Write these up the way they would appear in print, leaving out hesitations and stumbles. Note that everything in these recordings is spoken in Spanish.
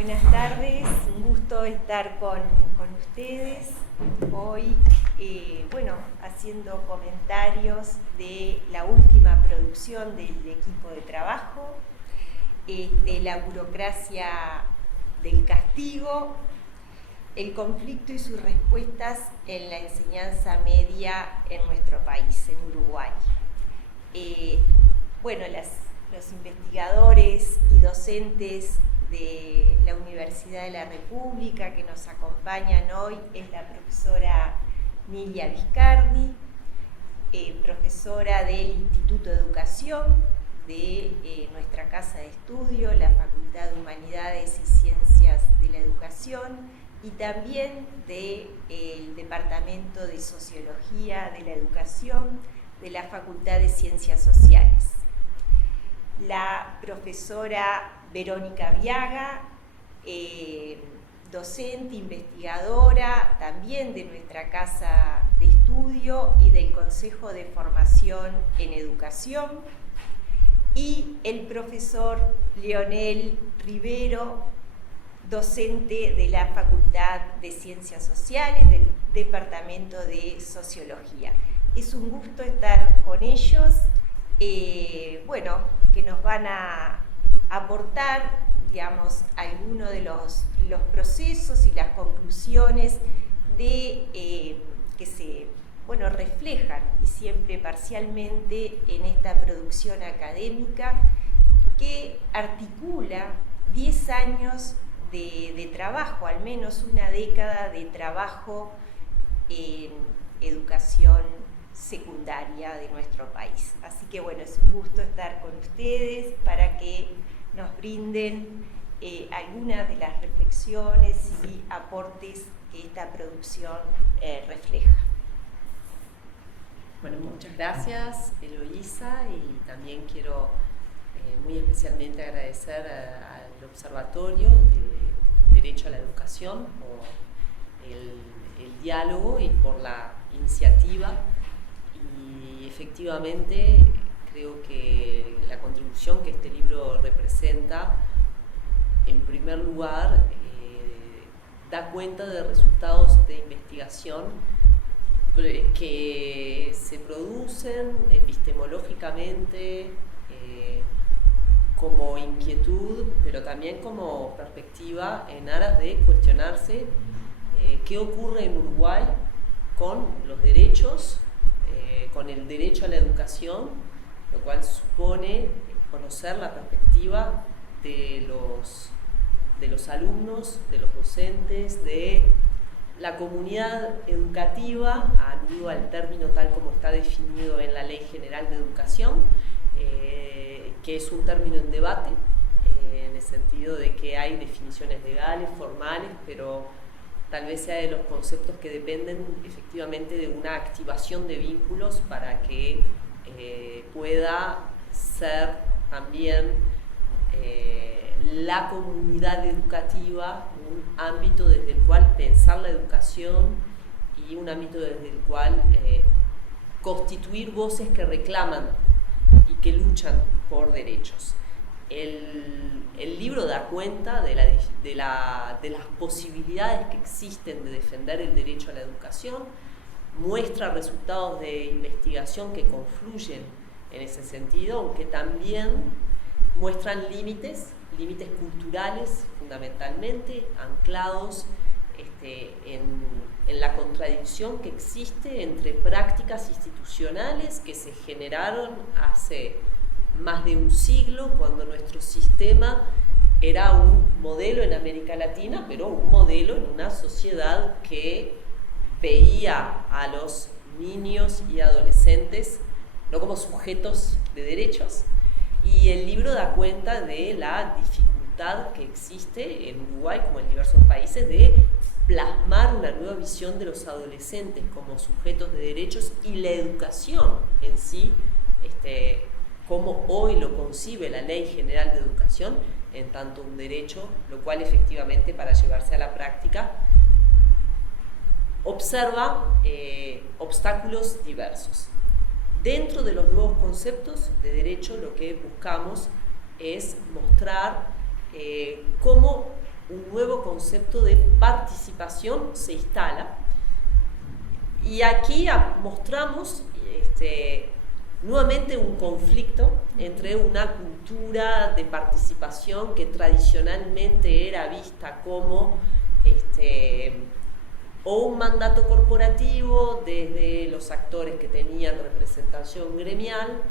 Buenas tardes, un gusto estar con ustedes hoy, haciendo comentarios de la última producción del equipo de trabajo, la burocracia del castigo, el conflicto y sus respuestas en la enseñanza media en nuestro país, en Uruguay. Los investigadores y docentes de la Universidad de la República que nos acompañan hoy es la profesora Nilia Viscardi, profesora del Instituto de Educación de nuestra casa de estudio, la Facultad de Humanidades y Ciencias de la Educación, y también del Departamento de Sociología de la Educación de la Facultad de Ciencias Sociales. La profesora Verónica Viaga, docente, investigadora, también de nuestra casa de estudio y del Consejo de Formación en Educación, y el profesor Leonel Rivero, docente de la Facultad de Ciencias Sociales del Departamento de Sociología. Es un gusto estar con ellos, que nos van a aportar, algunos de los procesos y las conclusiones que se reflejan, y siempre parcialmente, en esta producción académica que articula 10 años de trabajo, al menos una década de trabajo en educación secundaria de nuestro país. Así que es un gusto estar con ustedes para que nos brinden algunas de las reflexiones y aportes que esta producción refleja. Bueno, muchas gracias, Eloísa, y también quiero muy especialmente agradecer al Observatorio de Derecho a la Educación por el diálogo y por la iniciativa. Y efectivamente creo que la contribución que este libro representa, en primer lugar, da cuenta de resultados de investigación que se producen epistemológicamente como inquietud, pero también como perspectiva en aras de cuestionarse qué ocurre en Uruguay con los derechos, con el derecho a la educación, lo cual supone conocer la perspectiva de los alumnos, de los docentes, de la comunidad educativa, aludo al término tal como está definido en la Ley General de Educación, que es un término en debate, en el sentido de que hay definiciones legales, formales, pero tal vez sea de los conceptos que dependen efectivamente de una activación de vínculos para que pueda ser también la comunidad educativa un ámbito desde el cual pensar la educación y un ámbito desde el cual constituir voces que reclaman y que luchan por derechos. El libro da cuenta de las posibilidades que existen de defender el derecho a la educación, muestra resultados de investigación que confluyen en ese sentido, aunque también muestran límites culturales fundamentalmente, anclados en la contradicción que existe entre prácticas institucionales que se generaron hace más de un siglo, cuando nuestro sistema era un modelo en América Latina, pero un modelo en una sociedad que veía a los niños y adolescentes no como sujetos de derechos. Y el libro da cuenta de la dificultad que existe en Uruguay, como en diversos países, de plasmar una nueva visión de los adolescentes como sujetos de derechos, y la educación en sí, como hoy lo concibe la Ley General de Educación, en tanto un derecho, lo cual efectivamente, para llevarse a la práctica, observa obstáculos diversos. Dentro de los nuevos conceptos de derecho, lo que buscamos es mostrar cómo un nuevo concepto de participación se instala. Y aquí mostramos nuevamente un conflicto entre una cultura de participación que tradicionalmente era vista como o un mandato corporativo desde los actores que tenían representación gremial,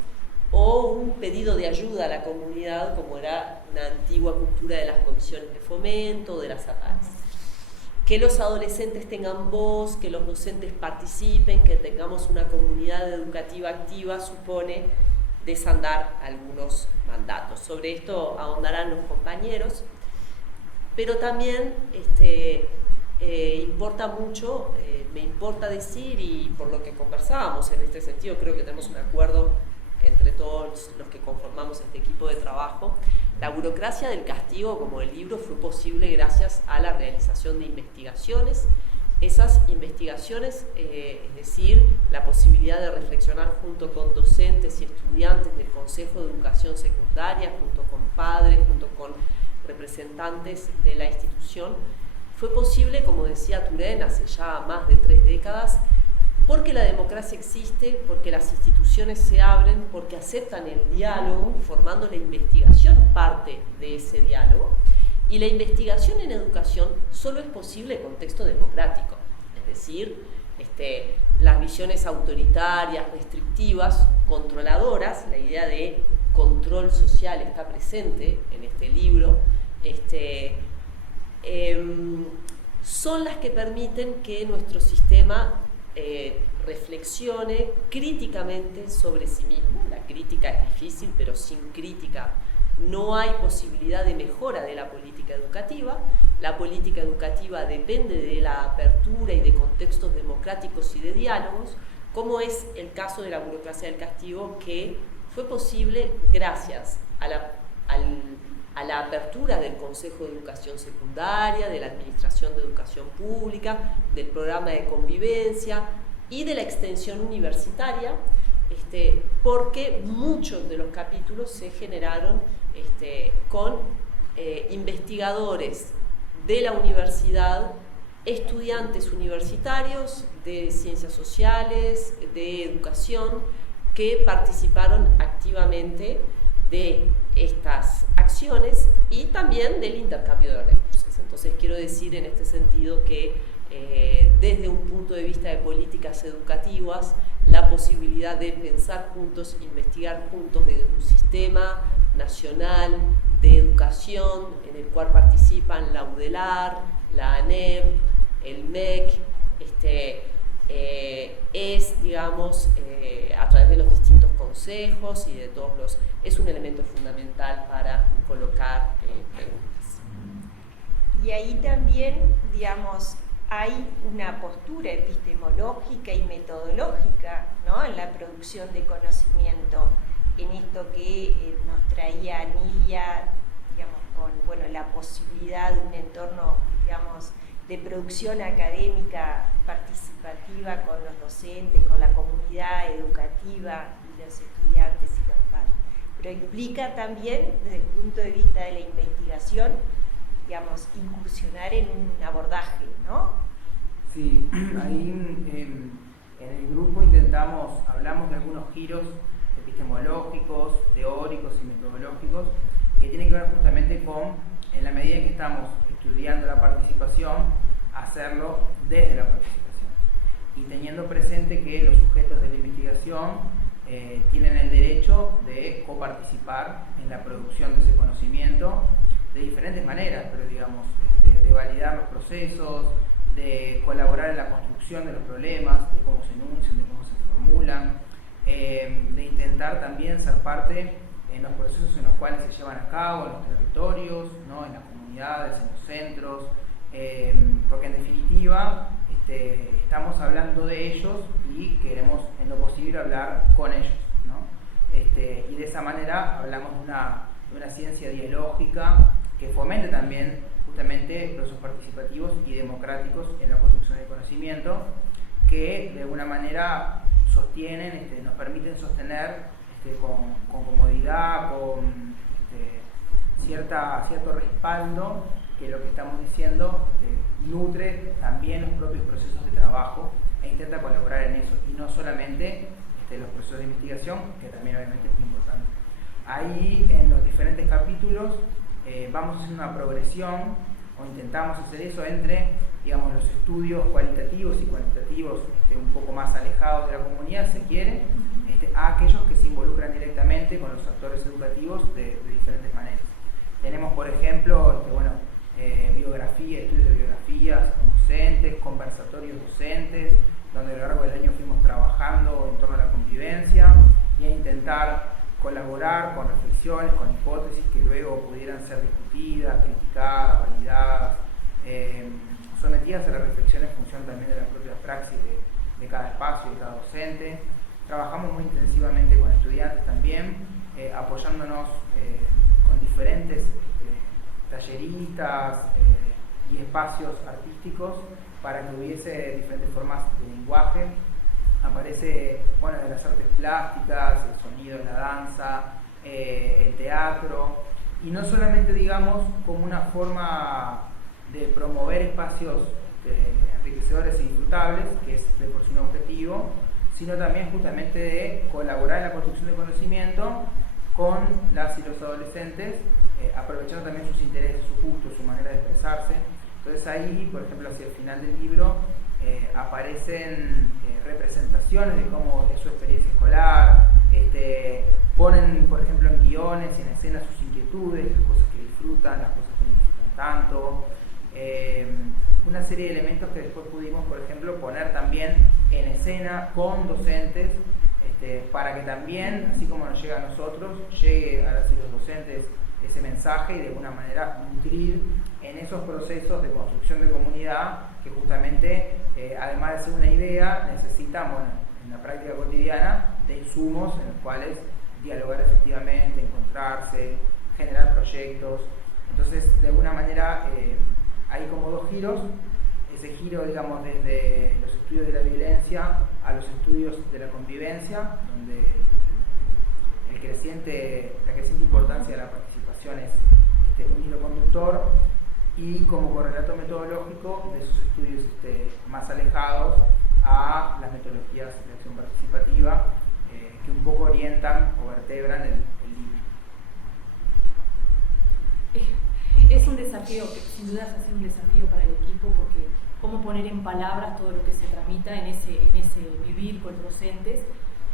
o un pedido de ayuda a la comunidad, como era una antigua cultura de las comisiones de fomento, de las APAES. Que los adolescentes tengan voz, que los docentes participen, que tengamos una comunidad educativa activa, supone desandar algunos mandatos. Sobre esto ahondarán los compañeros, pero también importa mucho, me importa decir, y por lo que conversábamos en este sentido, creo que tenemos un acuerdo entre todos los que conformamos este equipo de trabajo. La burocracia del castigo, como el libro, fue posible gracias a la realización de investigaciones. Esas investigaciones, es decir, la posibilidad de reflexionar junto con docentes y estudiantes del Consejo de Educación Secundaria, junto con padres, junto con representantes de la institución, fue posible, como decía Turén, hace ya más de 3 décadas, porque la democracia existe, porque las instituciones se abren, porque aceptan el diálogo, formando la investigación parte de ese diálogo. Y la investigación en educación solo es posible en contexto democrático, es decir, las visiones autoritarias, restrictivas, controladoras, la idea de control social está presente en este libro, son las que permiten que nuestro sistema reflexione críticamente sobre sí mismo. La crítica es difícil, pero sin crítica no hay posibilidad de mejora de la política educativa. La política educativa depende de la apertura y de contextos democráticos y de diálogos, como es el caso de la burocracia del castigo, que fue posible gracias a la apertura del Consejo de Educación Secundaria, de la Administración de Educación Pública, del programa de convivencia y de la extensión universitaria, porque muchos de los capítulos se generaron con investigadores de la universidad, estudiantes universitarios de ciencias sociales, de educación, que participaron activamente de estas acciones y también del intercambio de recursos. Entonces quiero decir en este sentido que desde un punto de vista de políticas educativas, la posibilidad de pensar juntos, investigar juntos desde un sistema nacional de educación en el cual participan la UDELAR, la ANEP, el MEC, es, digamos, a través de los distintos consejos y de todos los... es un elemento fundamental para colocar preguntas. Y ahí también, digamos, hay una postura epistemológica y metodológica, ¿no?, en la producción de conocimiento, en esto que nos traía Nilia, digamos, con la posibilidad de un entorno, digamos, de producción académica participativa con los docentes, con la comunidad educativa y los estudiantes y los padres. Pero implica también, desde el punto de vista de la investigación, digamos, incursionar en un abordaje, ¿no? Sí, ahí en el grupo hablamos de algunos giros epistemológicos, teóricos y metodológicos que tienen que ver justamente con, en la medida en que estamos estudiando la participación, hacerlo desde la participación y teniendo presente que los sujetos de la investigación tienen el derecho de coparticipar en la producción de ese conocimiento de diferentes maneras, pero digamos, de validar los procesos, de colaborar en la construcción de los problemas, de cómo se enuncian, de cómo se formulan, de intentar también ser parte en los procesos en los cuales se llevan a cabo, en los territorios, ¿no?, en las comunidades, en los centros, porque en definitiva estamos hablando de ellos y queremos en lo posible hablar con ellos, ¿no? Y de esa manera hablamos de una ciencia dialógica que fomente también justamente procesos participativos y democráticos en la construcción del conocimiento, que de alguna manera sostienen, nos permiten sostener con comodidad, con cierto respaldo, que lo que estamos diciendo nutre también los propios procesos de trabajo e intenta colaborar en eso, y no solamente los procesos de investigación, que también obviamente es muy importante. Ahí en los diferentes capítulos vamos a hacer una progresión, o intentamos hacer eso entre, digamos, los estudios cualitativos y cuantitativos un poco más alejados de la comunidad, si se quiere, a aquellos que se involucran directamente con los actores educativos de diferentes maneras. Tenemos, por ejemplo, biografía, estudios de biografías con docentes, conversatorios docentes, donde a lo largo del año fuimos trabajando en torno a la convivencia y a intentar colaborar con reflexiones, con hipótesis que luego pudieran ser discutidas, criticadas, validadas, sometidas a la reflexión en función también de las propias praxis de cada espacio y de cada docente. Trabajamos muy intensivamente con estudiantes también, apoyándonos con diferentes talleristas y espacios artísticos para que hubiese diferentes formas de lenguaje. Aparece, de las artes plásticas, el sonido, la danza, el teatro, y no solamente, digamos, como una forma de promover espacios enriquecedores y disfrutables, que es de por sí un objetivo, sino también justamente de colaborar en la construcción de conocimiento con las y los adolescentes, aprovechando también sus intereses, sus gustos, su manera de expresarse. Entonces ahí, por ejemplo, hacia el final del libro, aparecen representaciones de cómo es su experiencia escolar, ponen, por ejemplo, en guiones y en escena sus inquietudes, las cosas que disfrutan, las cosas que no disfrutan tanto, una serie de elementos que después pudimos, por ejemplo, poner también en escena con docentes, para que también, así como nos llega a nosotros, llegue a las y los docentes ese mensaje y de alguna manera nutrir en esos procesos de construcción de comunidad que justamente, además de ser una idea, necesitan, en la práctica cotidiana, de insumos en los cuales dialogar efectivamente, encontrarse, generar proyectos. Entonces, de alguna manera, hay como dos giros. Ese giro, digamos, desde los estudios de la violencia a los estudios de la convivencia, donde la creciente importancia de la participación es un hilo conductor, y como correlato metodológico de esos estudios más alejados a las metodologías de acción participativa que un poco orientan o vertebran el libro. Es un desafío, sin duda ha sido un desafío para el equipo, porque cómo poner en palabras todo lo que se tramita en ese vivir con los docentes,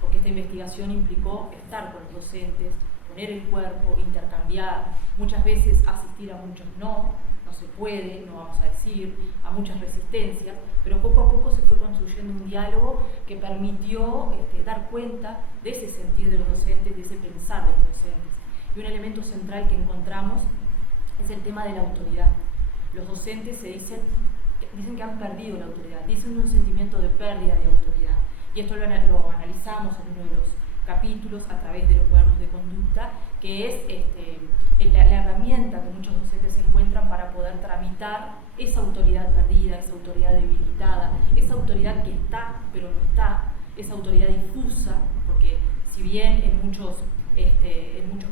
porque esta investigación implicó estar con los docentes, poner el cuerpo, intercambiar, muchas veces asistir a muchos no se puede, no vamos a decir, a muchas resistencias, pero poco a poco se fue construyendo un diálogo que permitió dar cuenta de ese sentir de los docentes, de ese pensar de los docentes. Y un elemento central que encontramos es el tema de la autoridad. Los docentes dicen que han perdido la autoridad, dicen un sentimiento de pérdida de autoridad. Y esto lo analizamos en uno de los capítulos a través de los cuadernos de conducta, que es la herramienta que muchos docentes encuentran para poder tramitar esa autoridad perdida, esa autoridad debilitada, esa autoridad que está pero no está, esa autoridad difusa, porque si bien en muchos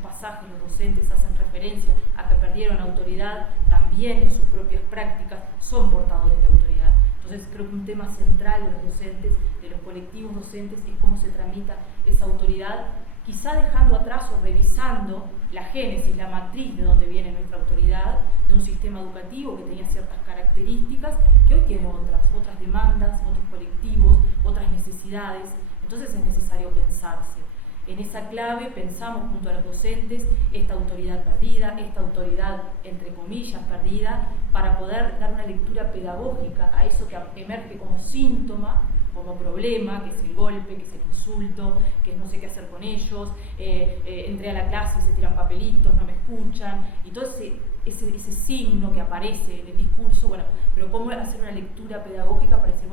pasajes los docentes hacen referencia a que perdieron autoridad, también en sus propias prácticas son portadores de autoridad. Entonces creo que un tema central de los docentes, de los colectivos docentes, es cómo se tramita esa autoridad, quizá dejando atrás o revisando la génesis, la matriz de donde viene nuestra autoridad, de un sistema educativo que tenía ciertas características, que hoy tiene otras demandas, otros colectivos, otras necesidades. Entonces es necesario pensarse. En esa clave pensamos junto a los docentes esta autoridad perdida, esta autoridad entre comillas perdida, para poder dar una lectura pedagógica a eso que emerge como síntoma, como problema, que es el golpe, que es el insulto, que es no sé qué hacer con ellos, entré a la clase y se tiran papelitos, no me escuchan, y todo ese signo que aparece en el discurso, pero cómo hacer una lectura pedagógica para decir,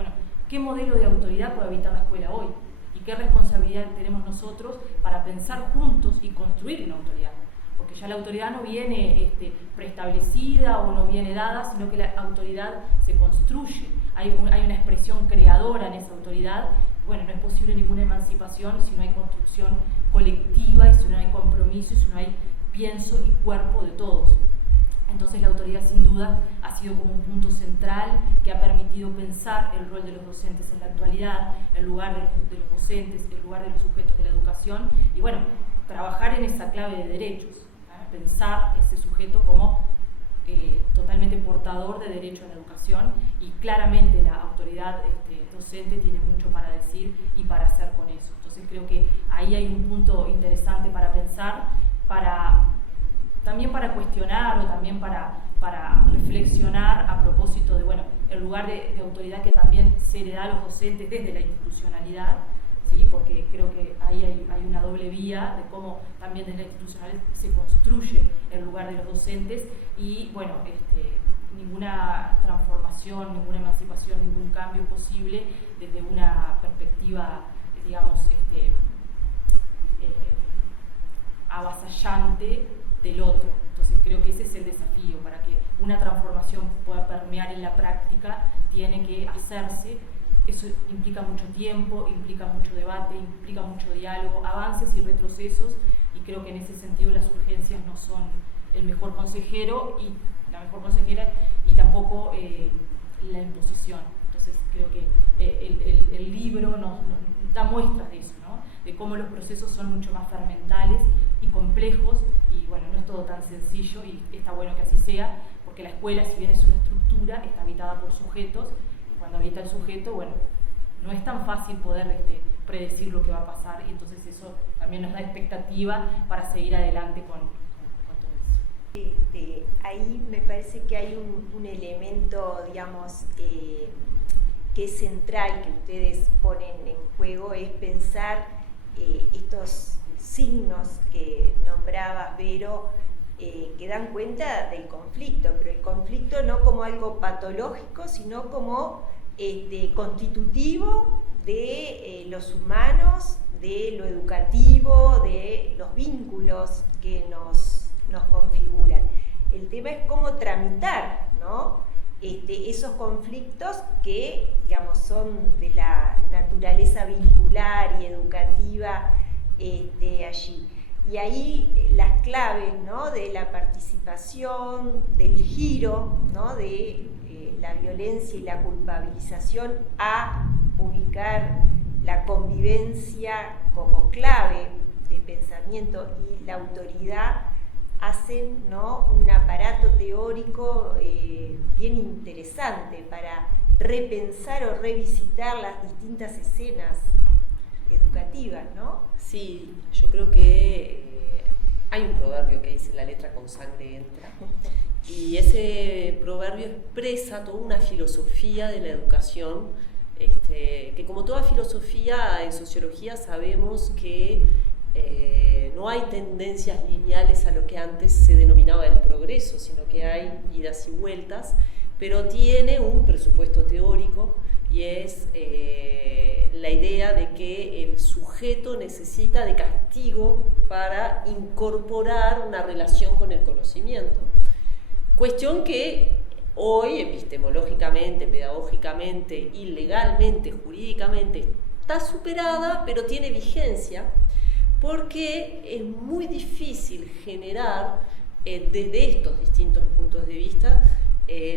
¿qué modelo de autoridad puede habitar la escuela hoy? ¿Y qué responsabilidad tenemos nosotros para pensar juntos y construir una autoridad? Porque ya la autoridad no viene preestablecida o no viene dada, sino que la autoridad se construye. Hay una expresión creadora en esa autoridad. No es posible ninguna emancipación si no hay construcción colectiva y si no hay compromiso y si no hay pienso y cuerpo de todos. Entonces la autoridad sin duda ha sido como un punto central que ha permitido pensar el rol de los docentes en la actualidad, el lugar de los docentes, el lugar de los sujetos de la educación y bueno, trabajar en esa clave de derechos, pensar ese sujeto como totalmente portador de derecho a la educación y claramente la autoridad docente tiene mucho para decir y para hacer con eso. Entonces creo que ahí hay un punto interesante para pensar, también para cuestionar o también para reflexionar a propósito de bueno, el lugar de autoridad que también se le da a los docentes desde la institucionalidad, ¿sí? Porque creo que ahí hay una doble vía de cómo también desde la institucionalidad se construye el lugar de los docentes y bueno, ninguna transformación, ninguna emancipación, ningún cambio posible desde una perspectiva, digamos, avasallante del otro. Entonces creo que ese es el desafío, para que una transformación pueda permear en la práctica, tiene que hacerse. Eso implica mucho tiempo, implica mucho debate, implica mucho diálogo, avances y retrocesos, y creo que en ese sentido las urgencias no son el mejor consejero y la mejor consejera y tampoco la imposición. Entonces creo que el libro nos da muestras de eso, ¿no? De cómo los procesos son mucho más fermentales y complejos y bueno, no es todo tan sencillo y está bueno que así sea, porque la escuela, si bien es una estructura, está habitada por sujetos y cuando habita el sujeto, bueno, no es tan fácil poder predecir lo que va a pasar y entonces eso también nos da expectativa para seguir adelante con todo eso. Ahí me parece que hay un elemento, digamos, que es central, que ustedes ponen en juego, es pensar estos signos que nombrabas, Vero, que dan cuenta del conflicto, pero el conflicto no como algo patológico, sino como constitutivo de los humanos, de lo educativo, de los vínculos que nos configuran. El tema es cómo tramitar, ¿no? Esos conflictos que, digamos, son de la naturaleza vincular y educativa allí. Y ahí las claves, ¿no? De la participación, del giro, ¿no? De la violencia y la culpabilización a ubicar la convivencia como clave de pensamiento y la autoridad hacen, ¿no? Un aparato teórico bien interesante para repensar o revisitar las distintas escenas educativas, ¿no? Sí, yo creo que hay un proverbio que dice: la letra con sangre entra, y ese proverbio expresa toda una filosofía de la educación, que como toda filosofía en sociología sabemos que no hay tendencias lineales a lo que antes se denominaba el progreso, sino que hay idas y vueltas, pero tiene un presupuesto teórico y es la idea de que el sujeto necesita de castigo para incorporar una relación con el conocimiento. Cuestión que hoy epistemológicamente, pedagógicamente y legalmente, jurídicamente está superada, pero tiene vigencia, porque es muy difícil generar desde estos distintos puntos de vista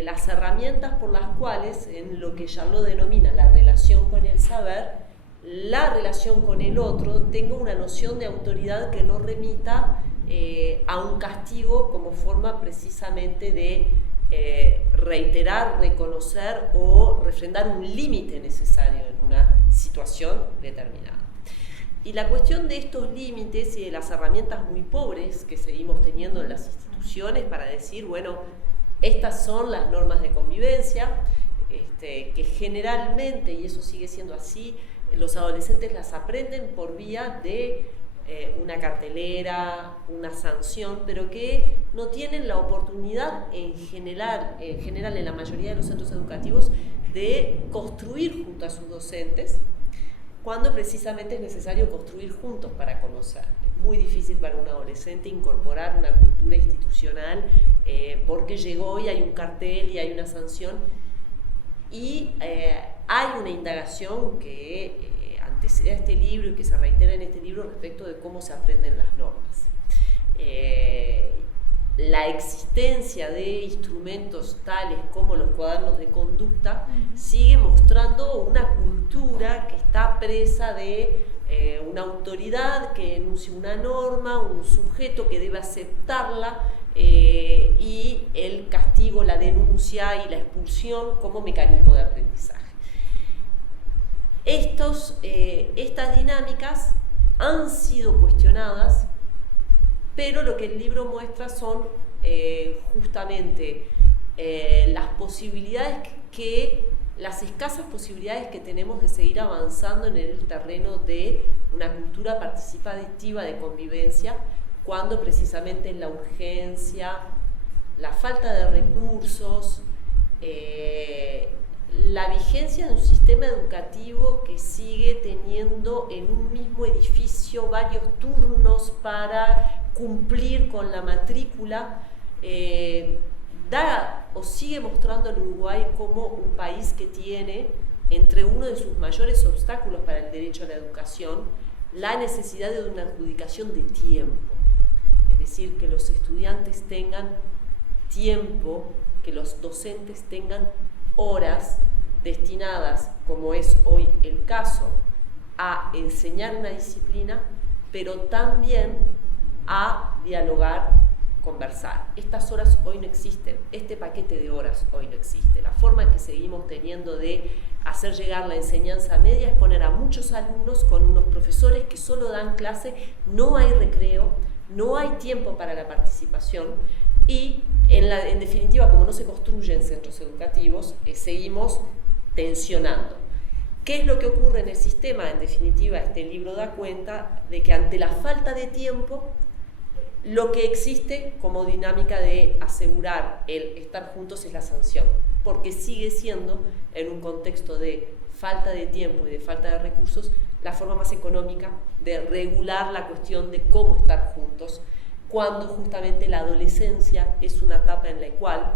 las herramientas por las cuales, en lo que Charlot denomina la relación con el saber, la relación con el otro tenga una noción de autoridad que no remita a un castigo como forma precisamente de reiterar, reconocer o refrendar un límite necesario en una situación determinada. Y la cuestión de estos límites y de las herramientas muy pobres que seguimos teniendo en las instituciones para decir, bueno, estas son las normas de convivencia, que generalmente, y eso sigue siendo así, los adolescentes las aprenden por vía de una cartelera, una sanción, pero que no tienen la oportunidad en general en la mayoría de los centros educativos de construir junto a sus docentes, cuando precisamente es necesario construir juntos para conocer. Es muy difícil para un adolescente incorporar una cultura institucional porque llegó y hay un cartel y hay una sanción, y hay una indagación que antecede a este libro y que se reitera en este libro respecto de cómo se aprenden las normas. la existencia de instrumentos tales como los cuadernos de conducta sigue mostrando una cultura que está presa de una autoridad que enuncia una norma, un sujeto que debe aceptarla, y el castigo, la denuncia y la expulsión como mecanismo de aprendizaje. Estas dinámicas han sido cuestionadas, pero lo que el libro muestra son justamente las posibilidades las escasas posibilidades que tenemos de seguir avanzando en el terreno de una cultura participativa de convivencia, cuando precisamente la urgencia, la falta de recursos, la vigencia de un sistema educativo que sigue teniendo en un mismo edificio varios turnos para cumplir con la matrícula, da o sigue mostrando al Uruguay como un país que tiene entre uno de sus mayores obstáculos para el derecho a la educación la necesidad de una adjudicación de tiempo. Es decir, que los estudiantes tengan tiempo, que los docentes tengan horas destinadas, como es hoy el caso, a enseñar una disciplina, pero también a dialogar, conversar. Estas horas hoy no existen, este paquete de horas hoy no existe. La forma en que seguimos teniendo de hacer llegar la enseñanza media es poner a muchos alumnos con unos profesores que solo dan clase, no hay recreo, no hay tiempo para la participación y en definitiva, como no se construyen centros educativos, seguimos tensionando. ¿Qué es lo que ocurre en el sistema? En definitiva, este libro da cuenta de que ante la falta de tiempo, lo que existe como dinámica de asegurar el estar juntos es la sanción, porque sigue siendo, en un contexto de falta de tiempo y de falta de recursos, la forma más económica de regular la cuestión de cómo estar juntos, cuando justamente la adolescencia es una etapa en la cual,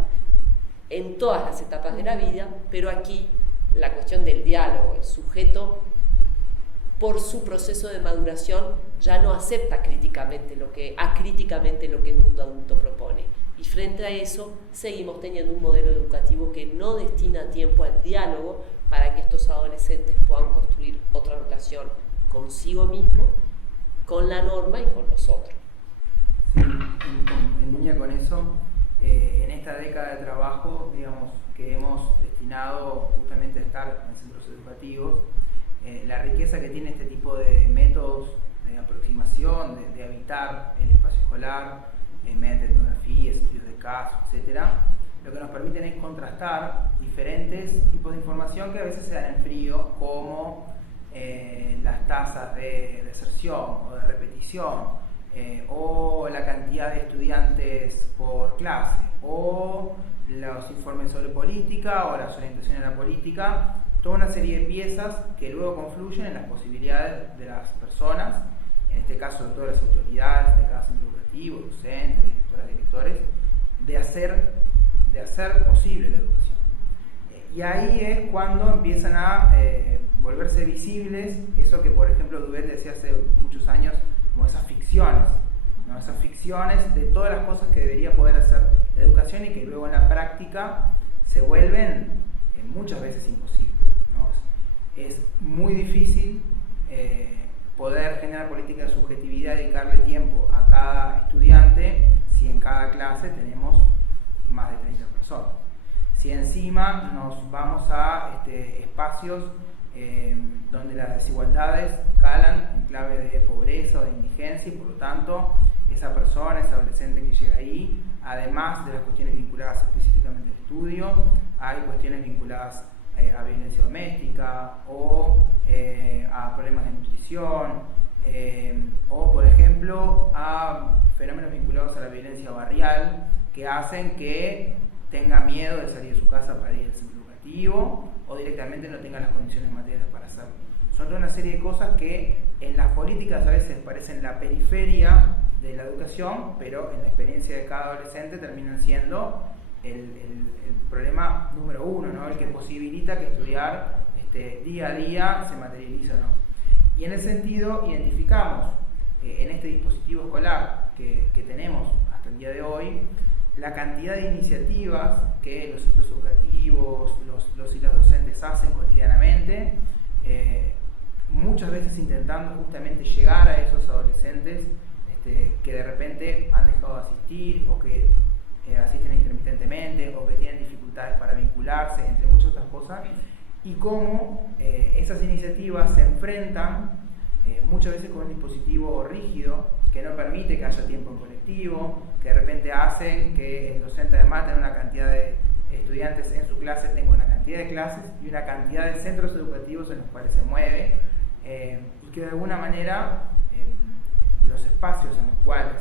en todas las etapas de la vida, pero aquí la cuestión del diálogo, el sujeto por su proceso de maduración ya no acepta críticamente lo que el mundo adulto propone. Y frente a eso seguimos teniendo un modelo educativo que no destina tiempo al diálogo para que estos adolescentes puedan construir otra relación consigo mismo, con la norma y con los otros. Sí, en línea con eso, en esta década de trabajo, digamos, que hemos destinado justamente a estar en centros educativos, la riqueza que tiene este tipo de métodos de aproximación, de habitar el espacio escolar, mediante etnografías, estudios de caso, etc., lo que nos permiten es contrastar diferentes tipos de información que a veces se dan en frío, como las tasas de deserción o de repetición, o la cantidad de estudiantes por clase, o los informes sobre política, o las orientaciones a la política, toda una serie de piezas que luego confluyen en las posibilidades de las personas, en este caso de todas las autoridades de cada centro educativo, docentes, directoras, directores, de hacer posible la educación. Y ahí es cuando empiezan a volverse visibles eso que, por ejemplo, Duvet decía hace muchos años, como esas ficciones, ¿no? Esas ficciones de todas las cosas que debería poder hacer la educación y que luego en la práctica se vuelven muchas veces imposibles, ¿no? Es muy difícil poder generar políticas de subjetividad y dedicarle tiempo a cada estudiante si en cada clase tenemos más de 30 personas. Si encima nos vamos a espacios donde las desigualdades calan en clave de pobreza o de indigencia y por lo tanto esa persona, ese adolescente que llega ahí, además de las cuestiones vinculadas específicamente al estudio, hay cuestiones vinculadas a violencia doméstica o a problemas de nutrición o por ejemplo a fenómenos vinculados a la violencia barrial que hacen que tenga miedo de salir de su casa para ir al centro educativo o directamente no tenga las condiciones materiales para hacerlo. Son toda una serie de cosas que en las políticas a veces parecen la periferia de la educación, pero en la experiencia de cada adolescente terminan siendo el problema número uno, ¿no? El que posibilita que estudiar día a día se materializa o no. Y en ese sentido identificamos en este dispositivo escolar que tenemos hasta hasta el día de hoy, la cantidad de iniciativas que los centros educativos, los y las docentes hacen cotidianamente, muchas veces intentando justamente llegar a esos adolescentes que de repente han dejado de asistir o que asisten intermitentemente o que tienen dificultades para vincularse, entre muchas otras cosas, y cómo esas iniciativas se enfrentan muchas veces con un dispositivo rígido que no permite que haya tiempo en colectivo, que de repente hacen que el docente, además de tener una cantidad de estudiantes en su clase, tenga una cantidad de clases y una cantidad de centros educativos en los cuales se mueve, y que de alguna manera los espacios en los cuales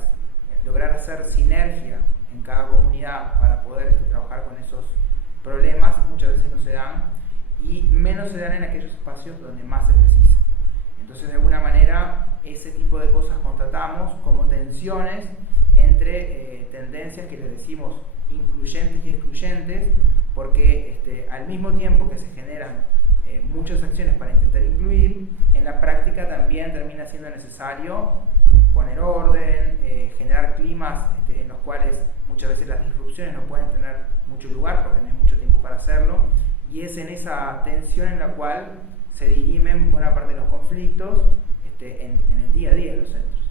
lograr hacer sinergia en cada comunidad para poder trabajar con esos problemas muchas veces no se dan, y menos se dan en aquellos espacios donde más se precisa. Entonces, de alguna manera, ese tipo de cosas constatamos como tensiones entre tendencias que les decimos incluyentes y excluyentes, porque al mismo tiempo que se generan muchas acciones para intentar incluir, en la práctica también termina siendo necesario poner orden, generar climas en los cuales muchas veces las disrupciones no pueden tener mucho lugar porque no hay mucho tiempo para hacerlo, y es en esa tensión en la cual se dirimen buena parte de los conflictos en el día a día de los centros.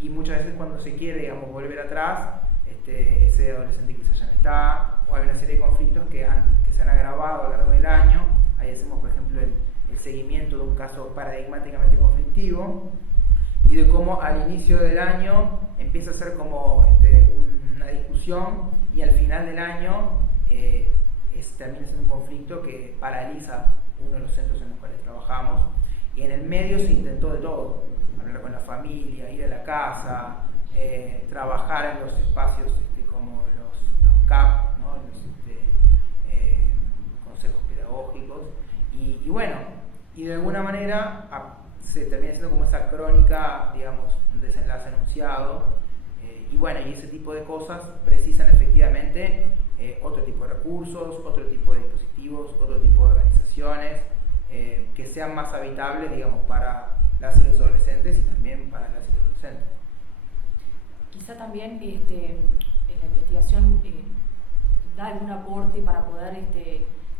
Y muchas veces cuando se quiere, digamos, volver atrás, ese adolescente quizás ya no está, o hay una serie de conflictos que se han agravado a lo largo del año. Ahí hacemos, por ejemplo, el seguimiento de un caso paradigmáticamente conflictivo, y de cómo al inicio del año empieza a ser como una discusión, y al final del año termina siendo un conflicto que paraliza uno de los centros en los cuales trabajamos, y en el medio se intentó de todo: hablar con la familia, ir a la casa, trabajar en los espacios como los CAP, ¿no? Los consejos pedagógicos, y bueno, y de alguna manera se termina siendo como esa crónica, digamos, un desenlace anunciado, y bueno, y ese tipo de cosas precisan efectivamente otro tipo de recursos, otro tipo de dispositivos, otro tipo de organizaciones que sean más habitables, digamos, para las y los adolescentes y también para las y los docentes. Quizá también la investigación da algún aporte para poder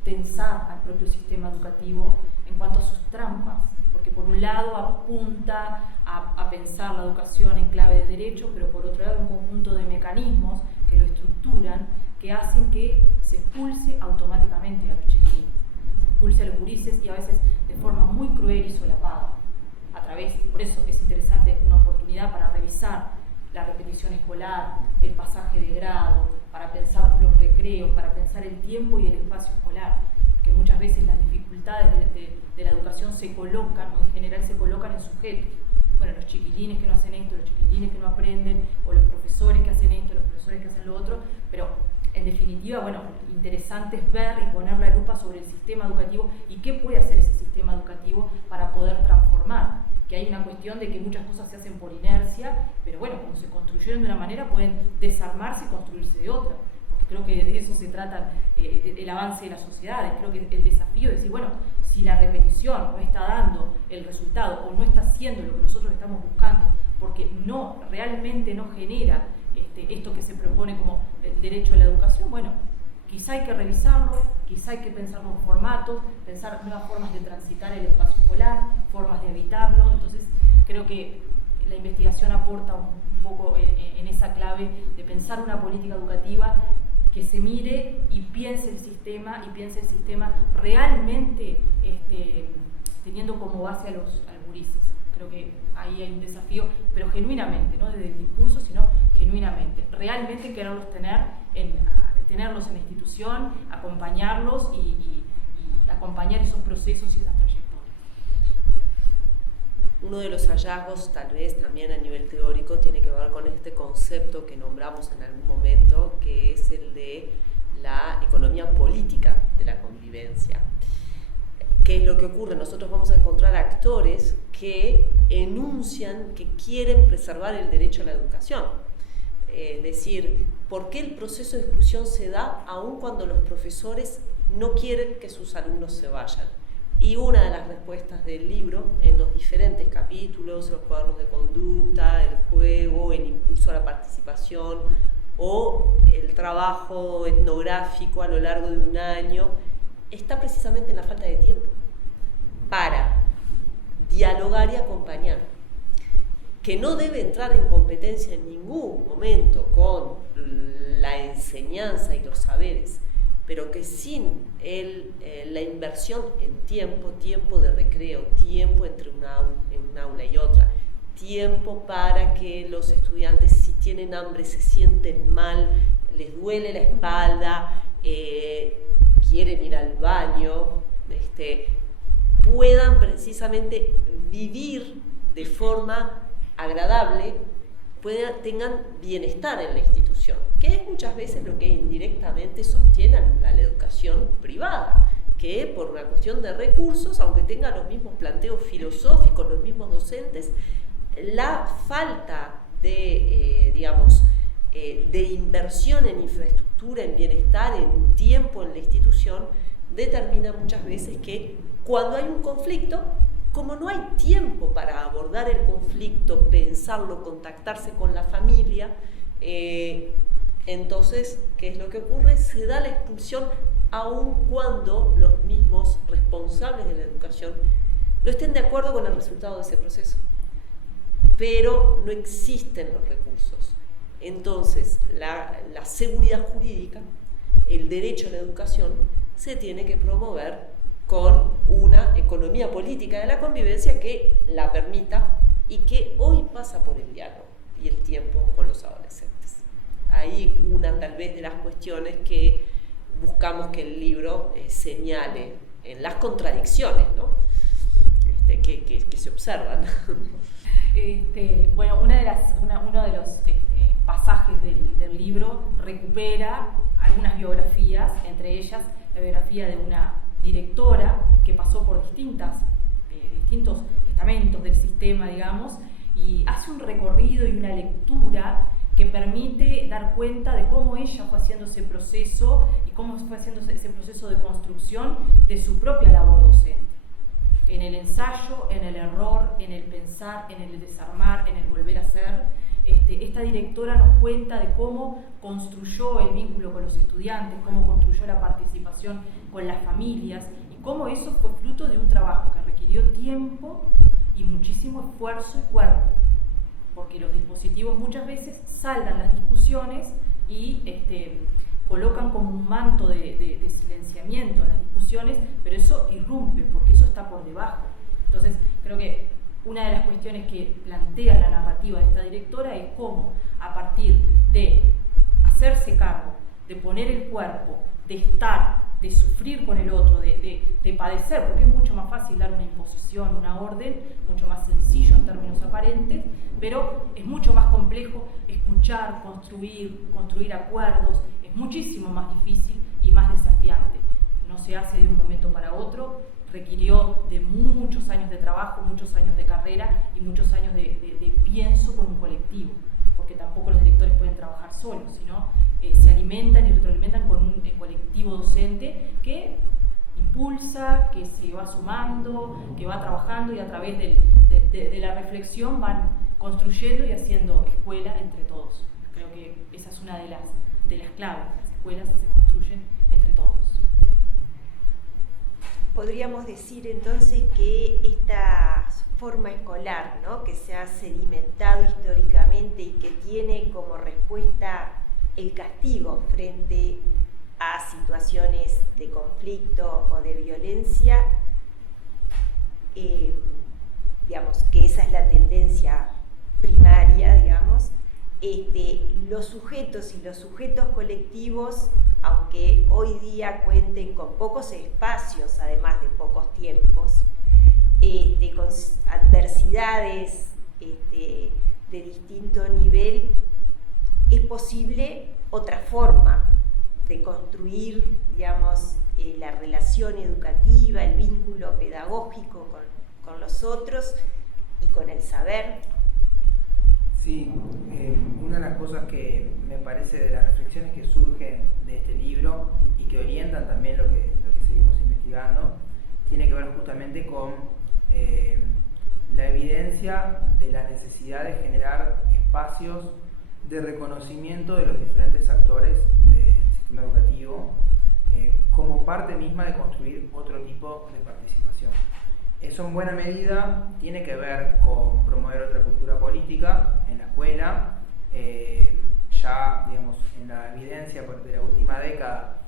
tensar al propio sistema educativo en cuanto a sus trampas, porque por un lado apunta a pensar la educación en clave de derecho, pero por otro lado un conjunto de mecanismos que lo estructuran, que hacen que se expulse automáticamente a los chiquilines, se expulse a los gurises, y a veces de forma muy cruel y solapada, y por eso es interesante una oportunidad para revisar la repetición escolar, el pasaje de grado, para pensar los recreos, para pensar el tiempo y el espacio escolar, que muchas veces las dificultades de la educación se colocan, o en general se colocan en sujetos. Bueno, los chiquilines que no hacen esto, los chiquilines que no aprenden, o los profesores que hacen esto, los profesores que hacen lo otro, pero en definitiva, bueno, interesante es ver y poner la lupa sobre el sistema educativo y qué puede hacer ese sistema educativo para poder transformar. Que hay una cuestión de que muchas cosas se hacen por inercia, pero bueno, como se construyeron de una manera, pueden desarmarse y construirse de otra. Porque creo que de eso se trata el avance de las sociedades. Creo que el desafío es decir, bueno, si la repetición no está dando el resultado o no está haciendo lo que nosotros estamos buscando, porque realmente no genera esto que se propone como el derecho a la educación, bueno, quizá hay que revisarlo, quizá hay que pensar en formatos, pensar nuevas formas de transitar el espacio escolar, formas de habitarlo. Entonces creo que la investigación aporta un poco en esa clave de pensar una política educativa que se mire y piense el sistema realmente teniendo como base a los gurises. Creo que ahí hay un desafío, pero genuinamente, no desde el discurso, sino genuinamente, realmente quererlos tenerlos en la institución, acompañarlos y acompañar esos procesos y esas trayectorias. Uno de los hallazgos, tal vez también a nivel teórico, tiene que ver con este concepto que nombramos en algún momento, que es el de la economía política de la convivencia. ¿Qué es lo que ocurre? Nosotros vamos a encontrar actores que enuncian que quieren preservar el derecho a la educación. Es decir, ¿por qué el proceso de exclusión se da aun cuando los profesores no quieren que sus alumnos se vayan? Y una de las respuestas del libro, en los diferentes capítulos, los cuadernos de conducta, el juego, el impulso a la participación, o el trabajo etnográfico a lo largo de un año, está precisamente en la falta de tiempo para dialogar y acompañar, que no debe entrar en competencia en ningún momento con la enseñanza y los saberes, pero que sin la inversión en tiempo de recreo, tiempo entre un aula y otra, tiempo para que los estudiantes, si tienen hambre, se sienten mal, les duele la espalda, quieren ir al baño, puedan precisamente vivir de forma agradable, tengan bienestar en la institución, que es muchas veces lo que indirectamente sostiene la educación privada, que por una cuestión de recursos, aunque tenga los mismos planteos filosóficos, los mismos docentes, la falta de, de inversión en infraestructura, en bienestar, en tiempo en la institución, determina muchas veces que cuando hay un conflicto, como no hay tiempo para abordar el conflicto, pensarlo, contactarse con la familia, entonces, ¿qué es lo que ocurre? Se da la expulsión aun cuando los mismos responsables de la educación no estén de acuerdo con el resultado de ese proceso. Pero no existen los recursos. Entonces, la seguridad jurídica, el derecho a la educación, se tiene que promover con una economía política de la convivencia que la permita y que hoy pasa por el diálogo y el tiempo con los adolescentes. Ahí una tal vez de las cuestiones que buscamos que el libro señale en las contradicciones, ¿no? que se observan. Bueno, uno de los pasajes del libro recupera algunas biografías, entre ellas la biografía de una directora que pasó por distintos estamentos del sistema, digamos, y hace un recorrido y una lectura que permite dar cuenta de cómo ella fue haciendo ese proceso y cómo fue haciendo ese proceso de construcción de su propia labor docente. En el ensayo, en el error, en el pensar, en el desarmar, en el volver a ser. Esta directora nos cuenta de cómo construyó el vínculo con los estudiantes, cómo construyó la participación con las familias y cómo eso fue fruto de un trabajo que requirió tiempo y muchísimo esfuerzo y cuerpo, porque los dispositivos muchas veces saldan las discusiones y colocan como un manto de silenciamiento en las discusiones, pero eso irrumpe porque eso está por debajo. Entonces creo que una de las cuestiones que plantea la narrativa de esta directora es cómo, a partir de hacerse cargo, de poner el cuerpo, de estar, de sufrir con el otro, de padecer, porque es mucho más fácil dar una imposición, una orden, mucho más sencillo en términos aparentes, pero es mucho más complejo escuchar, construir acuerdos, es muchísimo más difícil y más desafiante. No se hace de un momento para otro, requirió de muchos años de trabajo, muchos años de carrera y muchos años de pienso con un colectivo, porque tampoco los directores pueden trabajar solos, sino se alimentan y retroalimentan con un colectivo docente que impulsa, que se va sumando, que va trabajando y a través de la reflexión van construyendo y haciendo escuela entre todos. Creo que esa es una de las claves. Las escuelas se construyen entre todos. Podríamos decir entonces que esta forma escolar, ¿no?, que se ha sedimentado históricamente y que tiene como respuesta el castigo frente a situaciones de conflicto o de violencia, digamos que esa es la tendencia primaria, digamos. Los sujetos y los sujetos colectivos, aunque hoy día cuenten con pocos espacios, además de pocos tiempos, con adversidades de distinto nivel, es posible otra forma de construir, digamos, la relación educativa, el vínculo pedagógico con los otros y con el saber. Sí, una de las cosas que me parece de las reflexiones que surgen de este libro y que orientan también lo que seguimos investigando, tiene que ver justamente con la evidencia de la necesidad de generar espacios de reconocimiento de los diferentes actores del sistema educativo como parte misma de construir otro tipo de participación. Eso en buena medida tiene que ver con promover otra cultura política en la escuela. Ya, digamos, en la evidencia de la última década,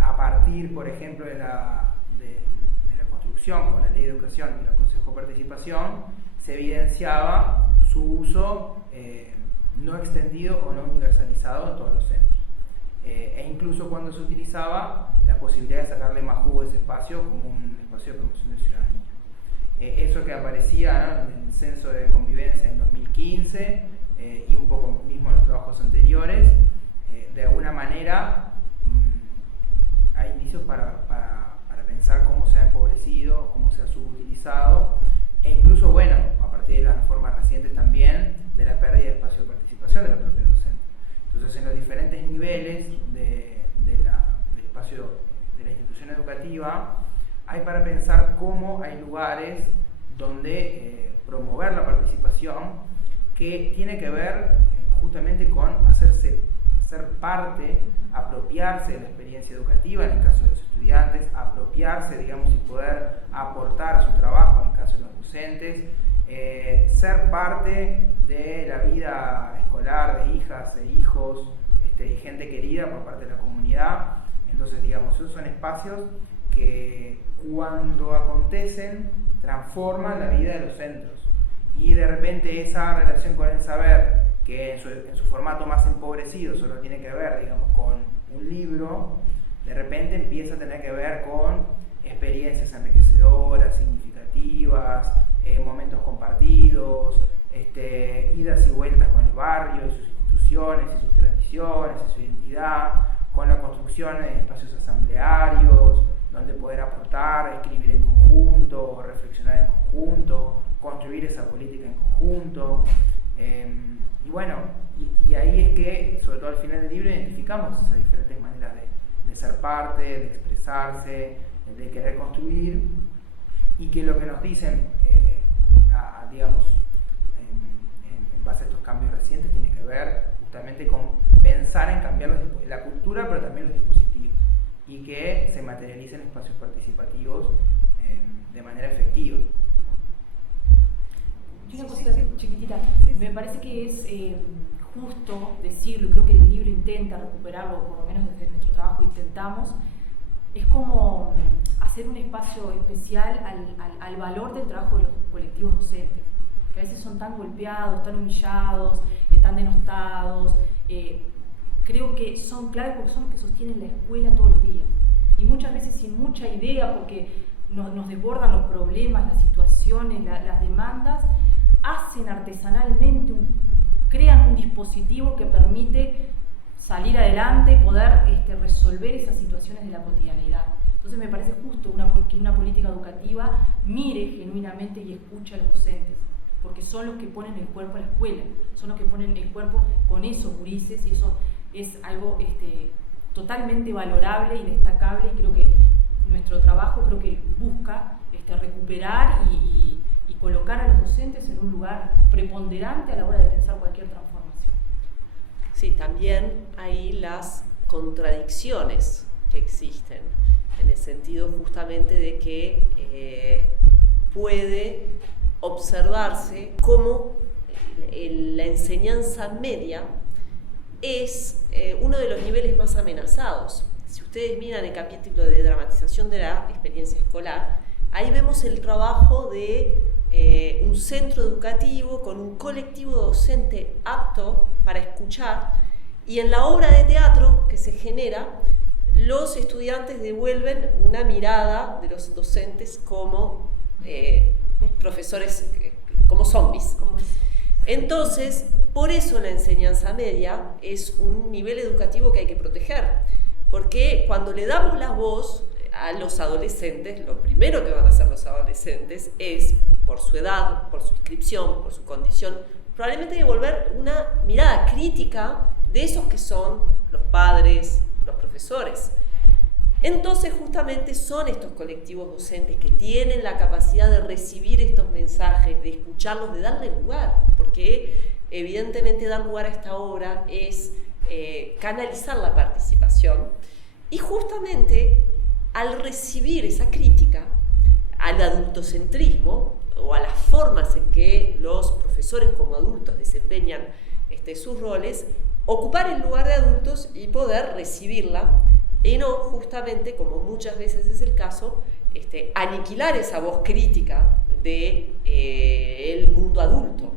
a partir, por ejemplo, de la construcción con la Ley de Educación y el Consejo de Participación, se evidenciaba su uso no extendido o no universalizado en todos los centros. E incluso cuando se utilizaba, la posibilidad de sacarle más jugo a ese espacio como un espacio de promoción de ciudadanía. Eso que aparecía, ¿no?, en el censo de convivencia en 2015 y un poco mismo en los trabajos anteriores, de alguna manera hay indicios para pensar cómo se ha empobrecido, cómo se ha subutilizado, e incluso, bueno, a partir de las reformas recientes también, de la pérdida de espacio de participación de la propia docente. Entonces, en los diferentes niveles del espacio de la institución educativa, hay para pensar cómo hay lugares donde promover la participación, que tiene que ver justamente con ser parte, apropiarse de la experiencia educativa en el caso de los estudiantes, apropiarse, digamos, y poder aportar a su trabajo en el caso de los docentes, ser parte de la vida escolar de hijas e hijos y gente querida por parte de la comunidad. Entonces, digamos, esos son espacios que cuando acontecen transforman la vida de los centros, y de repente esa relación con el saber, que en su formato más empobrecido solo tiene que ver, digamos, con un libro, de repente empieza a tener que ver con experiencias enriquecedoras, significativas, momentos compartidos, idas y vueltas con el barrio y sus instituciones y sus tradiciones y su identidad, con la construcción de espacios asamblearios, donde poder aportar, escribir en conjunto, reflexionar en conjunto, construir esa política en conjunto. Y bueno, y ahí es que, sobre todo al final del libro, identificamos esas diferentes maneras de ser parte, de expresarse, de querer construir, y que lo que nos dicen, digamos, en base a estos cambios recientes, tiene que ver justamente con pensar en cambiar la cultura, pero también los dispositivos, y que se materialicen espacios participativos de manera efectiva. Y una cosita chiquitita, me parece que es justo decirlo, y creo que el libro intenta recuperarlo, por lo menos desde nuestro trabajo intentamos, es como hacer un espacio especial al valor del trabajo de los colectivos docentes, que a veces son tan golpeados, tan humillados, tan denostados. Creo que son claves porque son los que sostienen la escuela todos los días, y muchas veces sin mucha idea, porque nos desbordan los problemas, las situaciones, las demandas, hacen artesanalmente, crean un dispositivo que permite salir adelante y poder resolver esas situaciones de la cotidianidad. Entonces me parece justo que una política educativa mire genuinamente y escuche a los docentes, porque son los que ponen el cuerpo a la escuela, son los que ponen el cuerpo con esos gurises, y eso es algo totalmente valorable y destacable, y creo que nuestro trabajo busca recuperar y colocar a los docentes en un lugar preponderante a la hora de pensar cualquier transformación. Sí, también hay las contradicciones que existen, en el sentido justamente de que puede observarse cómo la enseñanza media es uno de los niveles más amenazados. Si ustedes miran el capítulo de dramatización de la experiencia escolar, ahí vemos el trabajo de un centro educativo con un colectivo docente apto para escuchar, y en la obra de teatro que se genera, los estudiantes devuelven una mirada de los docentes como profesores, como zombies. Entonces, por eso la enseñanza media es un nivel educativo que hay que proteger, porque cuando le damos la voz a los adolescentes, lo primero que van a hacer los adolescentes es, por su edad, por su inscripción, por su condición, probablemente devolver una mirada crítica de esos que son los padres, los profesores. Entonces, justamente son estos colectivos docentes que tienen la capacidad de recibir estos mensajes, de escucharlos, de darle lugar, porque evidentemente dar lugar a esta obra es canalizar la participación y justamente al recibir esa crítica al adultocentrismo o a las formas en que los profesores como adultos desempeñan sus roles, ocupar el lugar de adultos y poder recibirla y no justamente, como muchas veces es el caso, aniquilar esa voz crítica del mundo adulto.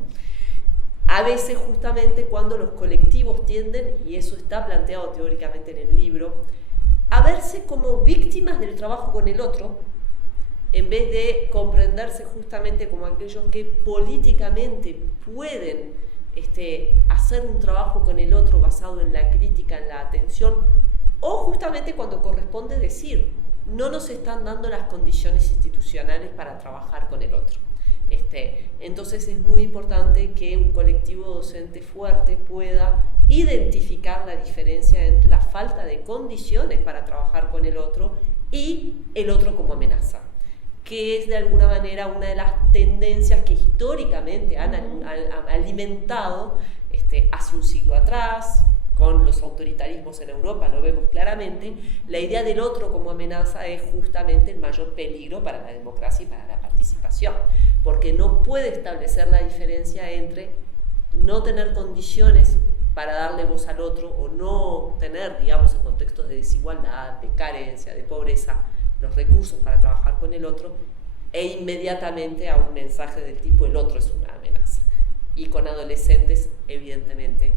A veces justamente cuando los colectivos tienden, y eso está planteado teóricamente en el libro, a verse como víctimas del trabajo con el otro, en vez de comprenderse justamente como aquellos que políticamente pueden hacer un trabajo con el otro basado en la crítica, en la atención, o justamente cuando corresponde decir, no nos están dando las condiciones institucionales para trabajar con el otro. Entonces es muy importante que un colectivo docente fuerte pueda identificar la diferencia entre la falta de condiciones para trabajar con el otro y el otro como amenaza, que es de alguna manera una de las tendencias que históricamente han alimentado hace un siglo atrás, con los autoritarismos en Europa, lo vemos claramente. La idea del otro como amenaza es justamente el mayor peligro para la democracia y para la participación, porque no puede establecer la diferencia entre no tener condiciones para darle voz al otro o no tener, digamos, en contextos de desigualdad, de carencia, de pobreza, los recursos para trabajar con el otro, e inmediatamente a un mensaje del tipo el otro es una amenaza. Y con adolescentes, evidentemente,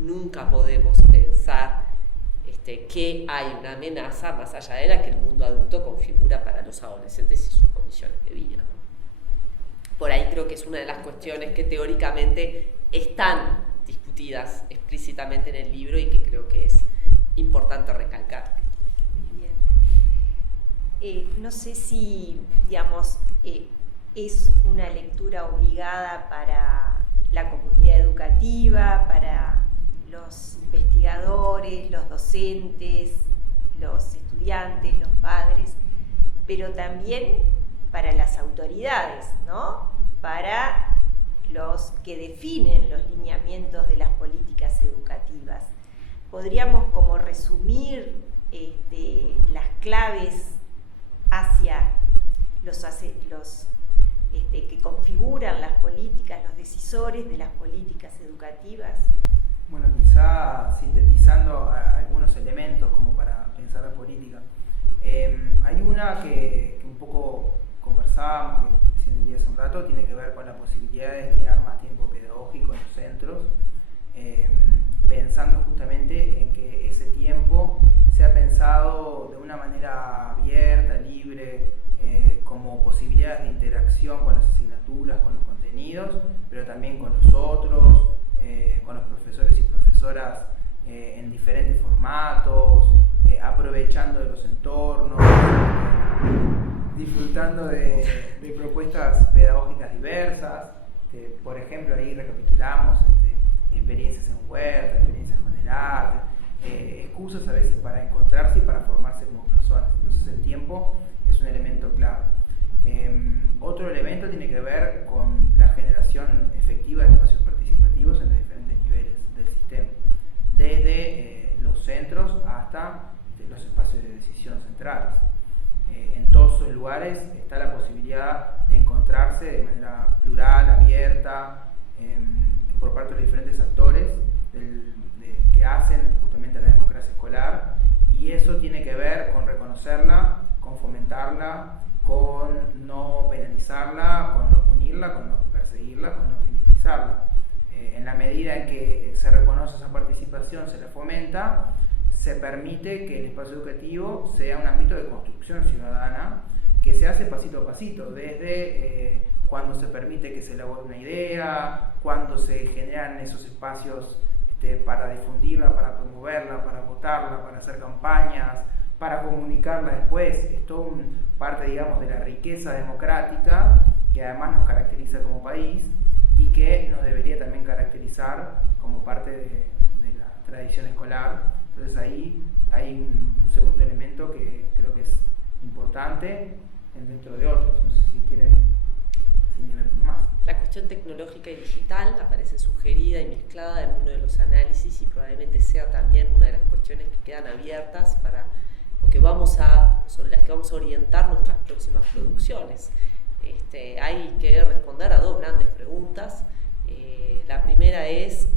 nunca podemos pensar que hay una amenaza más allá de la que el mundo adulto configura para los adolescentes y sus condiciones de vida. Por ahí creo que es una de las cuestiones que teóricamente están discutidas explícitamente en el libro y que creo que es importante recalcar. Muy bien. No sé si, digamos, es una lectura obligada para la comunidad educativa, para los investigadores, los docentes, los estudiantes, los padres, pero también para las autoridades, ¿no? Para los que definen los lineamientos de las políticas educativas. Podríamos como resumir las claves hacia los que configuran las políticas, los decisores de las políticas educativas. Bueno, quizá sintetizando algunos elementos como para pensar la política. Hay una que un poco conversábamos, que decía hace un rato, tiene que ver con la posibilidad de destinar más tiempo pedagógico en los centros, pensando justamente en que ese tiempo sea pensado de una manera abierta, libre, como posibilidades de interacción con las asignaturas, con los contenidos, pero también con los otros, con los profesores y profesoras en diferentes formatos, aprovechando de los entornos, disfrutando de propuestas pedagógicas diversas. Por ejemplo, ahí recapitulamos experiencias en huerta, experiencias con el arte, excusas a veces para encontrarse y para formarse como personas. Entonces el tiempo es un elemento clave. Otro elemento tiene que ver con la generación efectiva de espacios participativos en los diferentes niveles del sistema, desde los centros hasta los espacios de decisión centrales. En todos esos lugares está la posibilidad de encontrarse de manera plural, abierta, por parte de los diferentes actores que hacen justamente la democracia escolar, y eso tiene que ver con reconocerla, con fomentarla, con no penalizarla, con no punirla, con no perseguirla, con no criminalizarla. En la medida en que se reconoce esa participación, se la fomenta, se permite que el espacio educativo sea un ámbito de construcción ciudadana que se hace pasito a pasito, desde cuando se permite que se elabore una idea, cuando se generan esos espacios para difundirla, para promoverla, para votarla, para hacer campañas, para comunicarla después. Es todo parte, digamos, de la riqueza democrática que además nos caracteriza como país y que nos debería también caracterizar como parte de la tradición escolar. Entonces ahí hay un segundo elemento que creo que es importante dentro de otros. No sé si quieren señalar más. La cuestión tecnológica y digital aparece sugerida y mezclada en uno de los análisis y probablemente sea también una de las cuestiones que quedan abiertas para sobre las que vamos a orientar nuestras próximas producciones. Hay que responder a dos grandes preguntas. La primera es,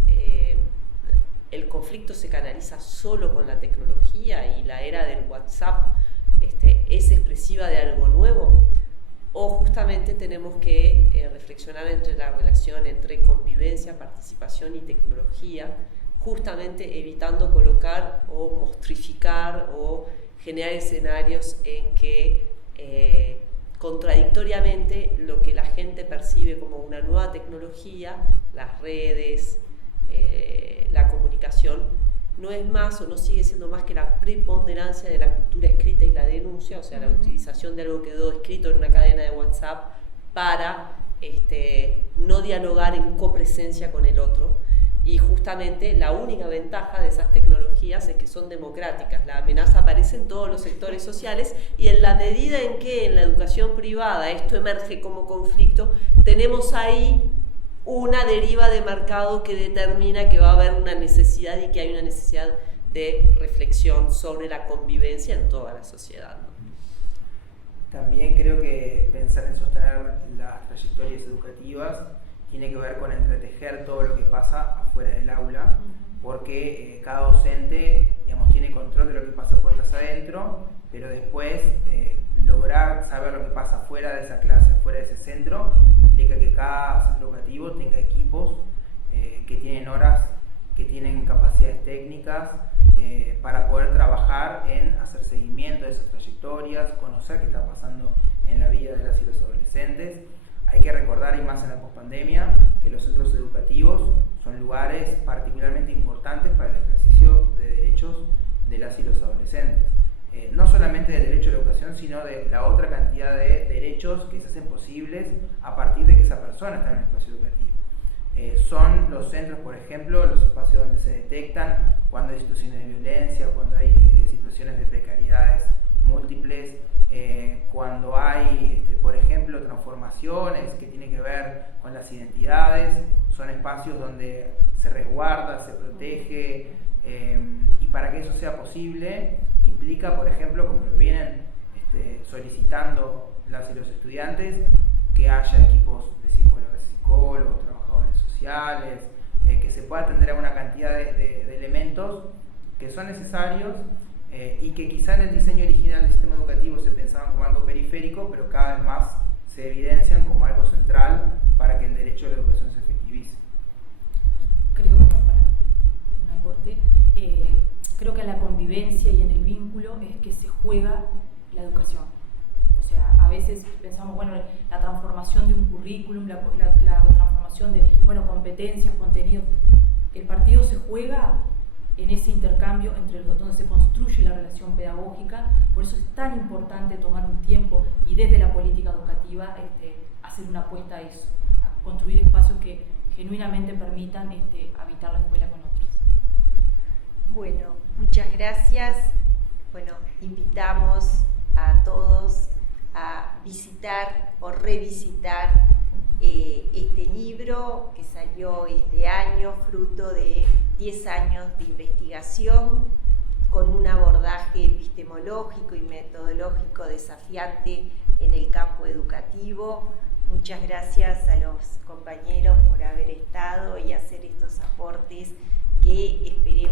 ¿el conflicto se canaliza solo con la tecnología y la era del WhatsApp es expresiva de algo nuevo? ¿O justamente tenemos que reflexionar entre la relación entre convivencia, participación y tecnología, justamente evitando colocar o mostrificar o generar escenarios en que contradictoriamente lo que la gente percibe como una nueva tecnología, las redes, la comunicación, no es más o no sigue siendo más que la preponderancia de la cultura escrita y la denuncia, o sea, la utilización de algo que quedó escrito en una cadena de WhatsApp para no dialogar en copresencia con el otro. Y justamente la única ventaja de esas tecnologías es que son democráticas. La amenaza aparece en todos los sectores sociales y en la medida en que en la educación privada esto emerge como conflicto, tenemos ahí una deriva de mercado que determina que va a haber una necesidad y que hay una necesidad de reflexión sobre la convivencia en toda la sociedad, ¿no? También creo que pensar en sostener las trayectorias educativas tiene que ver con entretejer todo lo que pasa afuera del aula, porque cada docente, digamos, tiene control de lo que pasa puertas adentro, pero después lograr saber lo que pasa fuera de esa clase, fuera de ese centro, implica que cada centro educativo tenga equipos que tienen horas, que tienen capacidades técnicas para poder trabajar en hacer seguimiento de esas trayectorias, conocer qué está pasando en la vida de las y los adolescentes. Hay que recordar, y más en la pospandemia, que los centros educativos son lugares particularmente importantes para el ejercicio de derechos de las y los adolescentes. No solamente del derecho a la educación, sino de la otra cantidad de derechos que se hacen posibles a partir de que esa persona está en el espacio educativo. Son los centros, por ejemplo, los espacios donde se detectan cuando hay situaciones de violencia, cuando hay situaciones de precariedades múltiples, cuando hay, por ejemplo, transformaciones que tienen que ver con las identidades. Son espacios donde se resguarda, se protege, y para que eso sea posible implica, por ejemplo, como lo vienen solicitando las y los estudiantes, que haya equipos de psicólogas y psicólogos, trabajadores sociales, que se pueda atender a una cantidad de elementos que son necesarios y que quizá en el diseño original del sistema educativo se pensaban como algo periférico, pero cada vez más se evidencian como algo central para que el derecho a la educación se efectivice. Creo, como para un aporte, creo que en la convivencia y en el vínculo es que se juega la educación. O sea, a veces pensamos, bueno, la transformación de un currículum, la transformación de, bueno, competencias, contenidos. El partido se juega en ese intercambio entre los donde se construye la relación pedagógica. Por eso es tan importante tomar un tiempo y desde la política educativa hacer una apuesta a eso, a construir espacios que genuinamente permitan habitar la escuela con otros. Bueno, muchas gracias. Bueno, invitamos a todos a visitar o revisitar este libro que salió este año, fruto de 10 años de investigación con un abordaje epistemológico y metodológico desafiante en el campo educativo. Muchas gracias a los compañeros por haber estado y hacer estos aportes que esperemos